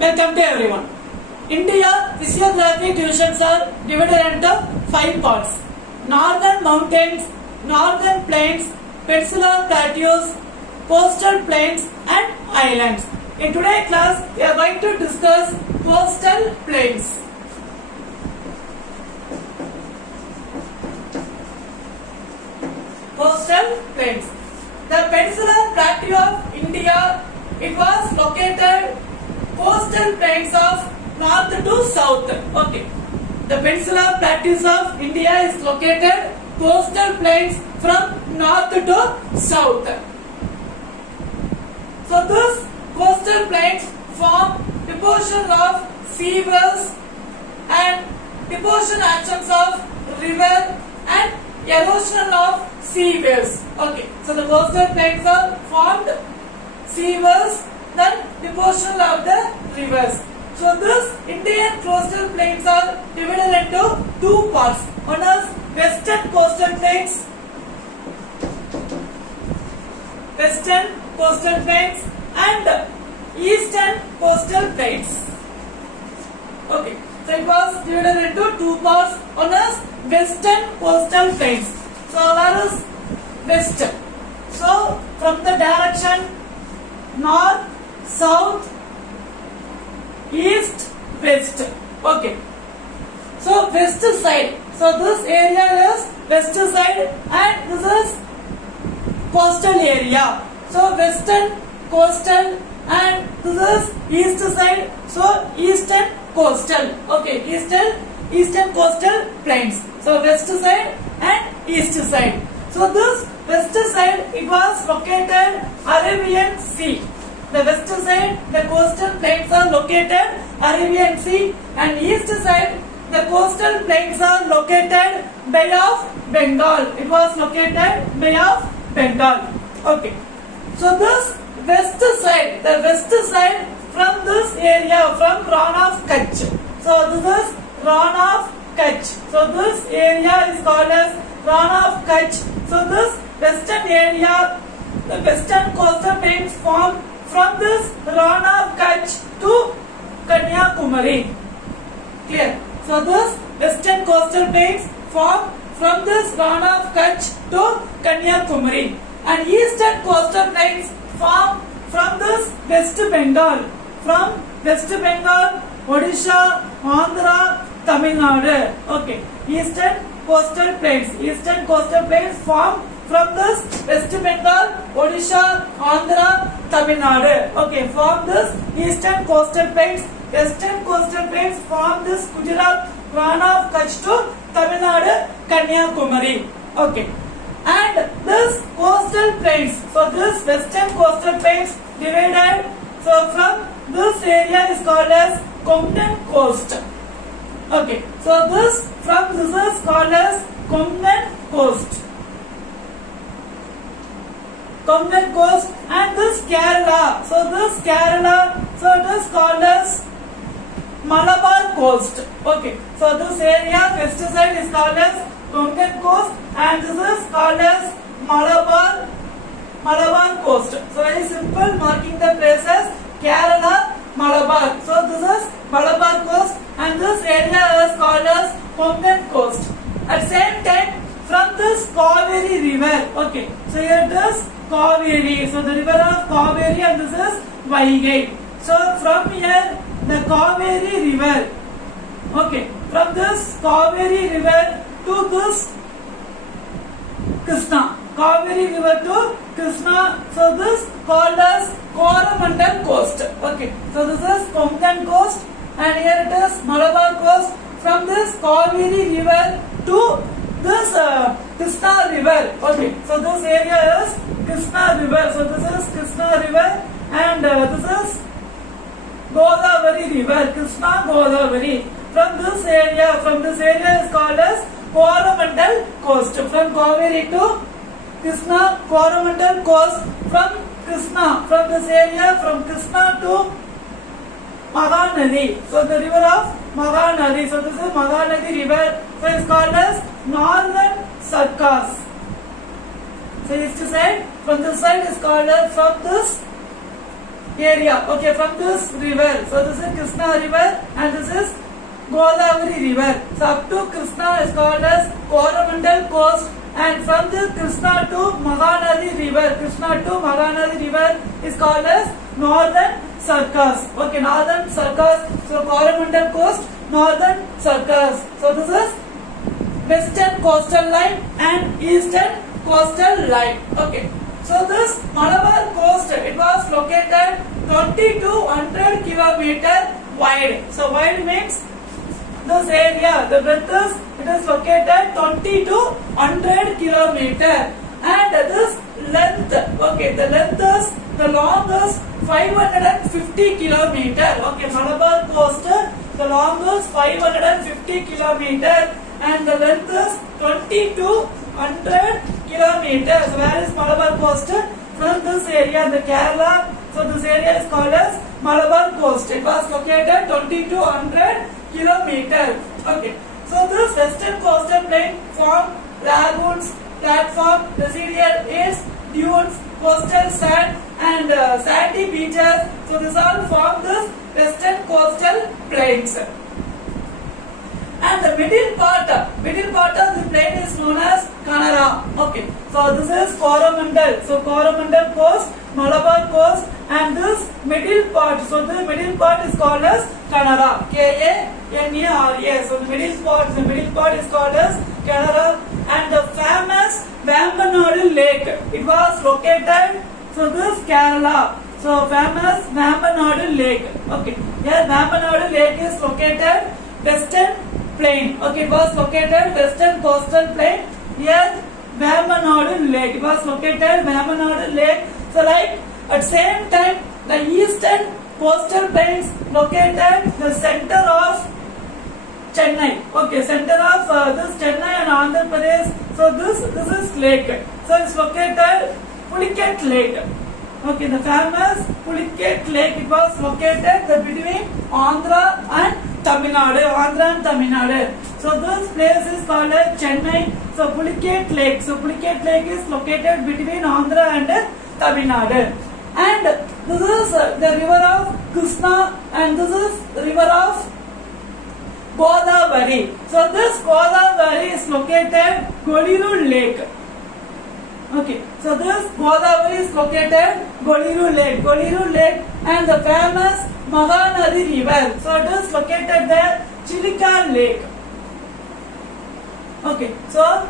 Welcome to everyone. India physiographic divisions are divided into 5 parts: northern mountains, northern plains, peninsular plateaus, coastal plains, and islands. In today's class, we are going to discuss coastal plains. Coastal plains. The peninsular plateau of India, it was located coastal plains of north to south. Okay. The peninsular plateaus of India is located coastal plains from north to south. So this coastal plains form deposition of sea wells and deposition actions of river and erosion of sea waves. Okay. So the coastal plains are formed sea wells, then deposition of the rivers. So this Indian coastal plains are divided into 2 parts. One is western coastal plains, and eastern coastal plains. Okay. So it was divided into 2 parts. One is western coastal plains. So where is western? So from the direction north, south, east, west. Okay. So west side. So this area is west side and this is coastal area. So western coastal and this is east side. So eastern coastal. Okay. Eastern coastal plains. So west side and east side. So this west side, it was located Arabian Sea. The west side, the coastal plains are located Arabian Sea, and east side, the coastal plains are located Bay of Bengal. It was located Bay of Bengal. Okay. So this west side, the west side from this area, from Rann of Kutch. So this is Rann of Kutch. So this area is called as Rann of Kutch. So this western area, the western coastal plains form from this Rann of Kutch to Kanyakumari. Clear? So this western coastal plains form from this Rann of Kutch to Kanyakumari, and eastern coastal plains form from this West Bengal, from West Bengal, Odisha, Andhra, Tamil Nadu. Okay. Eastern coastal plains form from this West Bengal, Odisha, Andhra, Tamil Nadu. Okay, form this eastern coastal plains. Western coastal plains form this Gujarat, Rann of Kutch to Tamil Nadu, Kanyakumari. Okay, and this coastal plains. So this western coastal plains divided. So from this area is called as Konkan coast. Okay, so this is called as Konkan coast. Konkan coast, and this Kerala. So this Kerala, so it is called as Malabar coast. Okay, so this area west side is called as Konkan coast, and this is called as Malabar coast. So very simple, marking the places Kerala, Malabar. So this is Malabar coast, and this area is called as Konkan coast. At same time, from this Kaveri river. Okay, so here it is Kaveri. So the river of Kaveri, and this is Vaigai. So from here the Kaveri river. Okay, from this Kaveri river to this Krishna. Kaveri river to Krishna. So this called as Coromandel coast. Okay, so this is Konkan coast, and here it is Malabar coast. From this Kaveri river to this Krishna river. Okay, so this area is Krishna river. So this is Krishna river, and this is Godavari river. Krishna Godavari. From this area is called as Coromandel coast. From Kaveri to Krishna, Coromandel coast. From Krishna, from this area, from Krishna to Mahanadi. So the river of Mahanadi. So this is Mahanadi river. So it's called as Northern Sarkars. So east side, from this side is called as, from this area. Okay, from this river. So this is Krishna river and this is Godavari river. So up to Krishna is called as Coromandel coast, and from the Krishna to Mahanadi river is called as Northern Circus. Okay, Northern Circus. So Coromandel coast, Northern Circus. So this is Western coastal line and Eastern coastal line. Okay. So this Malabar coast, it was located 2200 kilometer wide. So wide means this area, the breadth is, it is located 2200 kilometer, and this length, okay, the length is, the long is 550 kilometer. Okay, Malabar coast, the long is 550 kilometer and the length is 2200 kilometers. So where is Malabar coast? From this area, the Kerala. So this area is called as Malabar coast. It was located 2200 kilometers. Okay. So this western coastal plain form lagoons, platform, residual hills, dunes, coastal sand and sandy beaches. So this all form this western coastal plains. And the middle part of the plain is known as Kanara. Okay, so this is Coromandel. So Coromandel coast, Malabar coast, and this middle part. So the middle part is called as Kanara. K-A-N-A-R-A. So the middle part is called as Kanara. And the famous Vambanadu Lake, it was located. So this Kerala. So famous Vambanadu Lake. Okay, here Vambanadu Lake is located western plain. Okay, it was located western coastal plain. Here Vambanadu Lake, it was located Vambanadu Lake. So like at same time the eastern coastal plains located the center of Chennai. Okay, center of this Chennai and Andhra Pradesh. So this is lake. So it's located Pulicat Lake. Okay, the famous Pulicat Lake, it was located between Andhra and Tamil Nadu. So this place is called as Chennai. So Pulicat Lake. So Pulicat Lake is located between Andhra and Tamil Nadu. And this is the river of Krishna and this is the river of Godavari. So this Godavari is located Goliru Lake. Okay, so this Godavari is located Goliru Lake and the famous Mahanadi river. So it is located there Chilika Lake. Okay, so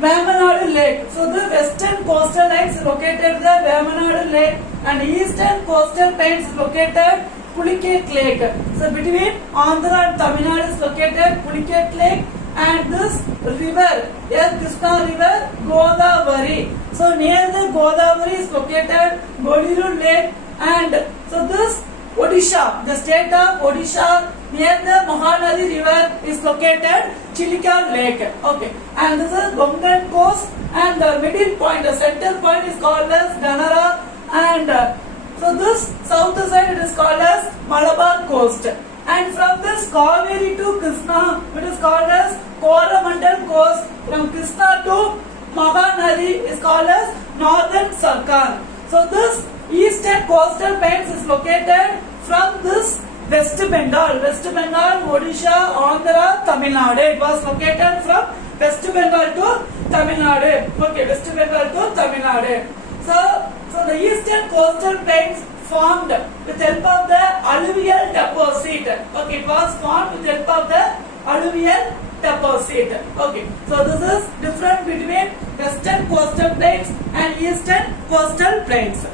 Vambanadu Lake. So the western coastal lines is located the Vambanadu Lake and eastern coastal plains is located Pulicat Lake. So between Andhra and Tamil Nadu is located Pulicat Lake and this river, yes, Krishna river, Godavari. So near the Godavari is located Goliru Lake, and so this Odisha, the state of Odisha, near the Mahanadi river is located Chilika Lake. Okay, and this is Bengal coast and the middle point, the center point is called as Ganara, and so this south side it is called as Malabar coast. And from this Kaveri to Krishna, it is called as Coromandel coast. From Krishna to Mahanadi is called as Northern Circle. So this eastern coastal plains is located from this West Bengal, Odisha, Andhra, Tamil Nadu. It was located from West Bengal to Tamil Nadu. Okay, West Bengal to Tamil Nadu. So the eastern coastal plains formed with help of the alluvial deposit. Okay, it was formed with help of the alluvial deposit. Okay, so this is different between western coastal plains and eastern coastal plains.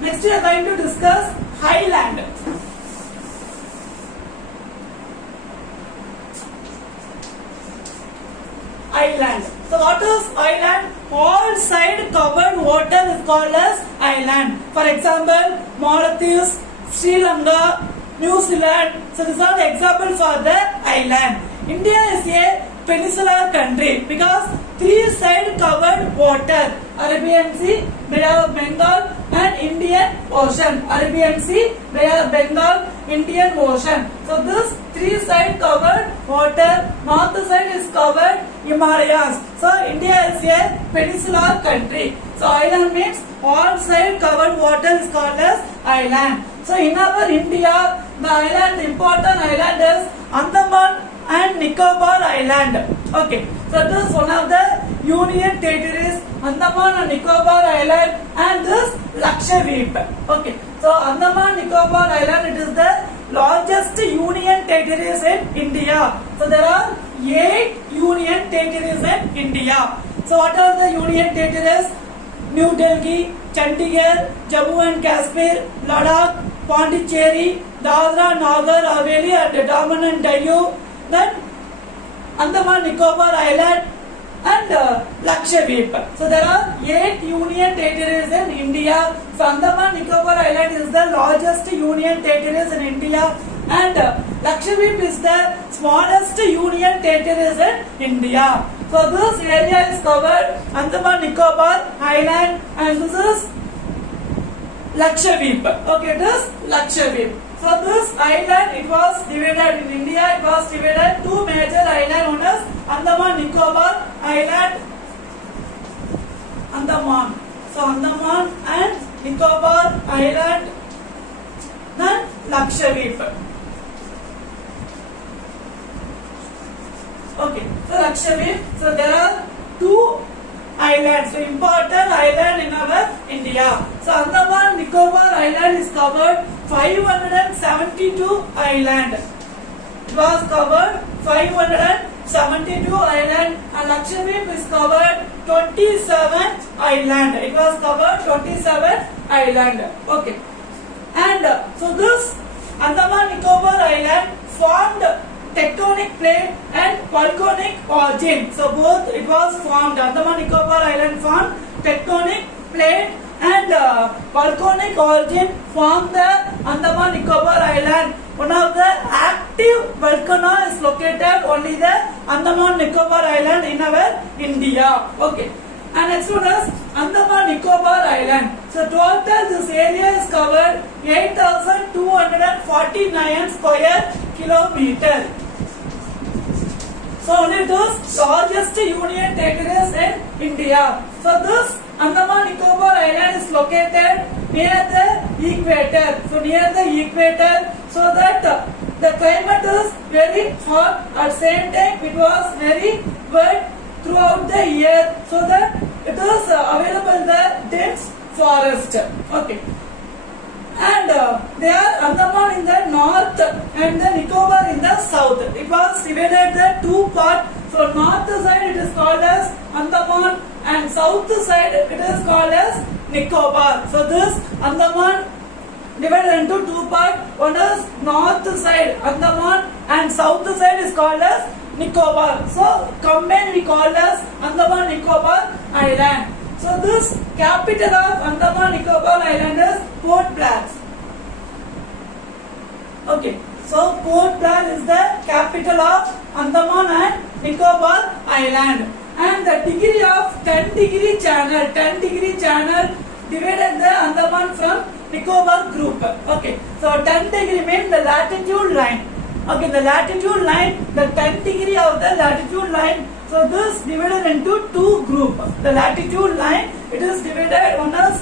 Next we are going to discuss highland. Island. So what is island? All side covered water is called as island. For example, Mauritius, Sri Lanka, New Zealand. So these are the examples for the island. India is a peninsular country because three side covered water. Arabian Sea, Bay of Bengal, and Indian Ocean. Arabian Sea, Bay of Bengal, Indian Ocean. So this three side covered water. North side is covered Himalayas. So India is a peninsular country. So island means all side covered water is called as island. So in our India, the island, important island is Andaman and Nicobar Island. Okay, so this is one of the union territories, Andaman and Nicobar Island, and this Lakshadweep. Okay, so Andaman Nicobar Island, it is the largest union territories in India. So there are 8 union territories in India. So what are the union territories? New Delhi, Chandigarh, Jammu and Kashmir, Ladakh, Pondicherry, Dadra, Nagar Haveli, and Daman and Diu. Then Andaman Nicobar Island and Lakshadweep. So there are 8 union territories in India. So Andaman Nicobar Island is the largest union territories in India, and Lakshadweep is the smallest union territories in India. So this area is covered Andaman Nicobar Island, and this is Lakshadweep. Okay, this Lakshadweep. So this island, it was divided in India. It was divided 2 major islands known as Andaman Nicobar Island, Andaman. So Andaman and Nicobar Island, then Lakshadweep. Okay, so Lakshadweep. So there are 2 islands, so important island in our India. So Andaman Nicobar Island is covered 572 island. It was covered 572 island, and Lakshadweep is covered 27 island. It was covered 27 island. Okay, and so this Andaman Nicobar Island formed tectonic plate and volcanic origin. So both it was formed. Andaman Nicobar Island formed tectonic plate and volcanic origin formed the Andaman Nicobar Island. One of the active volcano is located only the Andaman Nicobar Island in our India. Okay. And next one is Andaman Nicobar Island. So total this area is covered 8,249 square kilometer. So only this largest union territories in India. So this Andaman Nicobar Island is located near the equator. So near the equator, so that the climate is very hot. At same time, it was very wet throughout the year, so that it is available the dense forest. Okay, and they are Andaman in the north and the Nicobar in the south. It was divided the 2 parts. So north side it is called as Andaman, and south side it is called as Nicobar. So this Andaman divided into 2 parts. One is north side Andaman, and south side is called as Nicobar. So combined we call as Andaman Nicobar Island. So this capital of Andaman Nicobar Island is Port Blair. Okay, so Port Blair is the capital of Andaman and Nicobar Island, and the degree of 10-degree channel divided the Andaman from Nicobar group. Okay, so 10 degree means the latitude line. Okay, the latitude line, the 10 degree of the latitude line. So this divided into 2 group. The latitude line, it is divided, one is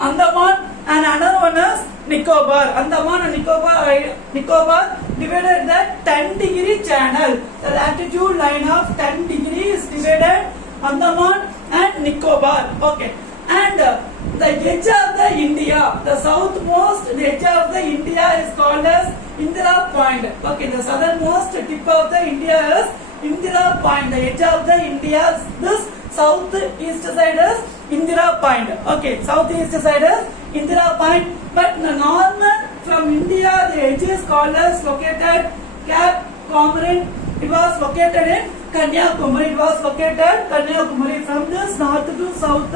Andaman and another one is Nicobar. Andaman and Nicobar divided the 10-degree channel. The latitude line of 10 degree is divided Andaman and Nicobar. Okay, and the edge of the India, the southmost edge of the India is called as Indira Point. Okay, the southernmost tip of the India is Indira Point. The edge of the India, this southeast side is Indira Point. Okay, southeast side is Indira Point. But the northern from India, the edge is called as located Cape Comorin. It was located in Kanyakumari. It was located Kanyakumari. From this north to south,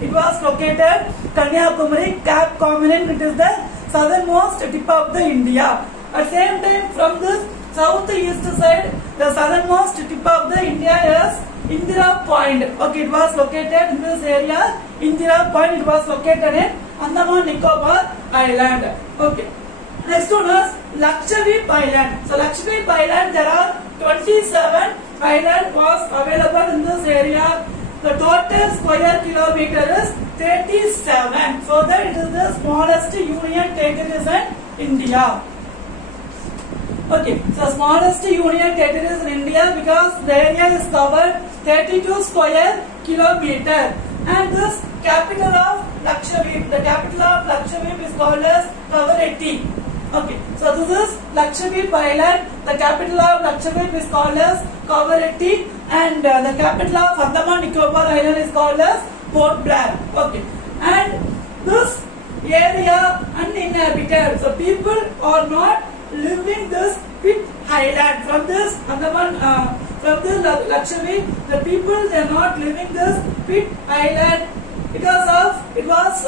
it was located Kanyakumari, Cape Comorin. It is the southernmost tip of the India. At same time, from this southeast side, the southernmost tip of the India is Indira Point. Okay, it was located in this area. Indira Point, it was located in Andaman Nicobar Island. Okay. Next one is Lakshadweep Island. So Lakshadweep Island, there are 27 islands was available in this area. The total square kilometer is 37. So that it is the smallest union territories in India. Okay, so smallest union territories in India because the area is covered 32 square kilometer. And this capital of Lakshadweep, the capital of Lakshadweep is called as Kavaratti. Okay, so this is Lakshadweep Island. The capital of Lakshadweep is called as Kavaratti, and the capital of Andaman Nicobar Island is called as Port Blair. Okay, and this area uninhabited. So people are not living this big island. From this Andaman, from this Lakshadweep, the people they are not living this big island because of it was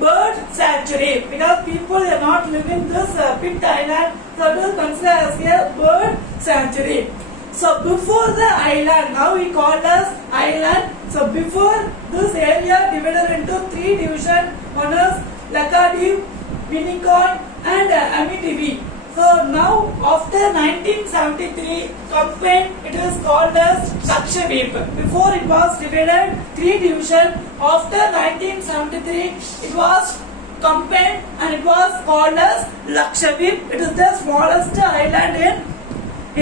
bird sanctuary. Because people are not living this big island, so it is considered as a bird sanctuary. So before the island, now we call as island. So before this area divided into 3 divisions. One is Lakshadweep, Winnicott and Amityville. So now after 1973 combined, it is called as Lakshadweep. Before it was divided 3 divisions. After 1973 it was combined and it was called as Lakshadweep. It is the smallest island in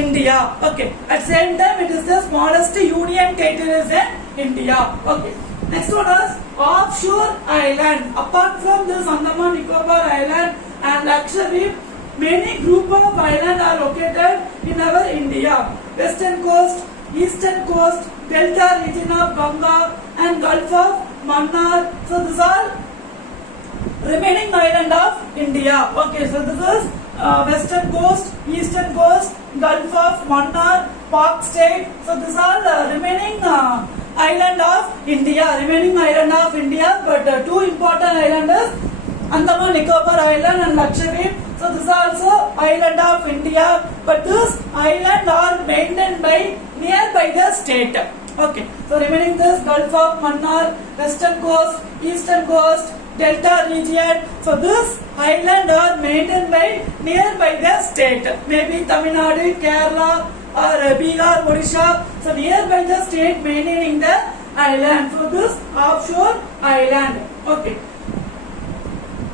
India. Okay. At the same time, it is the smallest union territories in India. Okay. Next one is offshore island. Apart from this Andaman Nicobar Island and Lakshadweep, many group of islands are located in our India. Western coast, eastern coast, delta region of Ganga and Gulf of Mannar. So these are remaining island of India. Okay, so this is western coast, eastern coast, Gulf of Mannar, Park State. So these are the remaining island of India. Remaining island of India, but 2 important islands, Andaman Nicobar Island and Lakshadweep. So this is also island of India, but this island are maintained by nearby the state. Okay, so remaining this Gulf of Mannar, western coast, eastern coast, delta region. So this island are maintained by nearby the state, maybe Tamil Nadu, Kerala or Bihar, Odisha. So nearby the state maintaining the island. So this offshore island. Okay.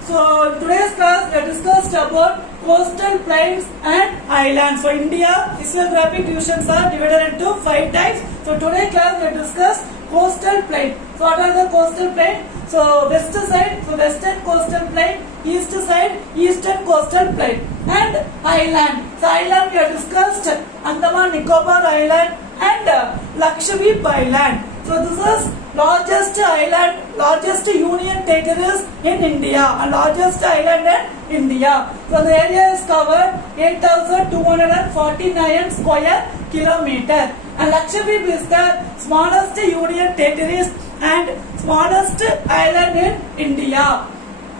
So today's class we discussed about coastal plains and islands. So India historiographic divisions are divided into 5 types. So today's class we discussed coastal plain. So what are the coastal plain? So west side, so western coastal plain, east side, eastern coastal plain, and island. So island we have discussed Andaman Nicobar Island and Lakshadweep Island. So this is largest island, largest union territories in India and largest island in India. So the area is covered 8,249 square kilometer. And Lakshadweep is the smallest union territories and smallest island in India.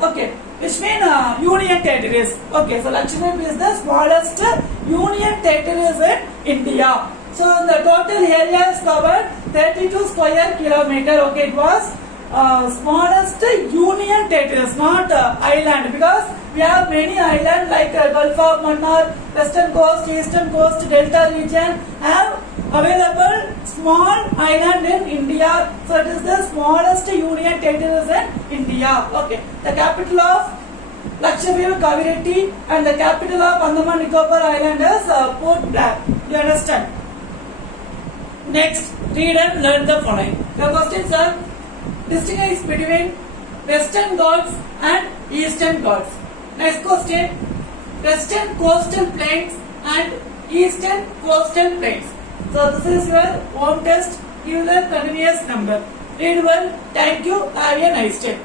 Okay, which means union territories. Okay, so Lakshadweep is the smallest union territories in India. So the total area is covered 32 square kilometer. Okay, it was smallest union territories, not island, because we have many islands like Gulf of Mannar, western coast, eastern coast, delta region have available small island in India. So it is the smallest union territories in India. Okay, the capital of Lakshadweep Kavaratti and the capital of Andaman Nicobar Island is Port Blair. You understand? Next, read and learn the following. The questions are: distinguish between Western Ghats and Eastern Ghats. Next question: Western coastal plains and Eastern coastal plains. So this is your home test. Give the continuous number. Read well. Thank you. Have a nice day.